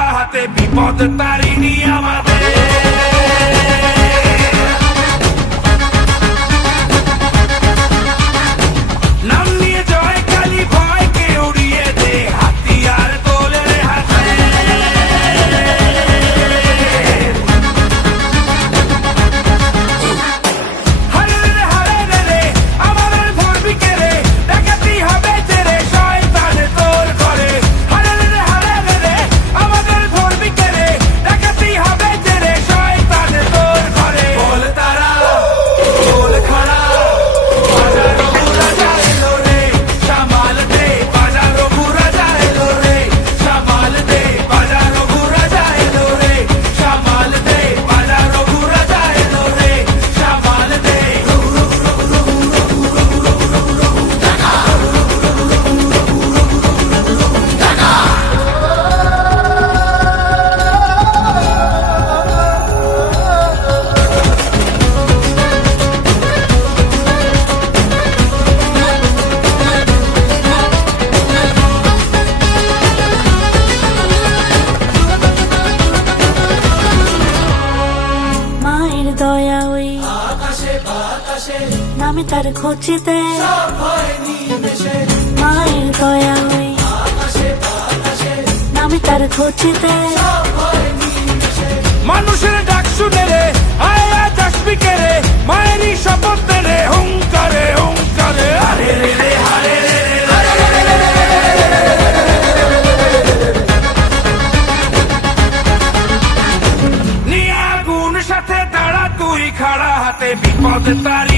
খাড়া হাতে বিপদ তারিণী আমাদের। নাম নিয়ে জয় কালী ভয়কে উড়িয়ে দে, হাতিয়ার তোলে হাতে। হারে রে হারে রে রে আমাদের ধরবি কে রে, ডাকাতি হবে তেরে শয়তান তোর ঘরে। হারে রে হারে রে রে আমাদের ধরবি কে রে, ডাকাতি হবে তেরে শয়তান তোর ঘরে। বল তারা বল খাড়া বাজারো বুড়া যাইলো রে, সামাল দে বাজারো বুড়া যাইলো রে, সামাল দে বাজারো বুড়া যাইলো রে, সামাল দে বাজারো বুড়া যাইলো রে, সামাল দে। মায়ের দয়া ওই আকাশে বাতাসে নামে তার খোঁজেতে, সব হয় নিমেষে, মায়ের দয়া ওই আকাশে বাতাসে নামে তার খোঁজেতে। সব হয় নিমেষে। মানুষের ডাক শুনে রে আয় আজ আসবি কে রে, মায়েরই শপথ দে রে হুঙ্কারে হুঙ্কারে। হারে রে রে হারে রে রে নিয়ে আগুন সাথে দাঁড়া তুই খাড়া হাতে বিপদ তার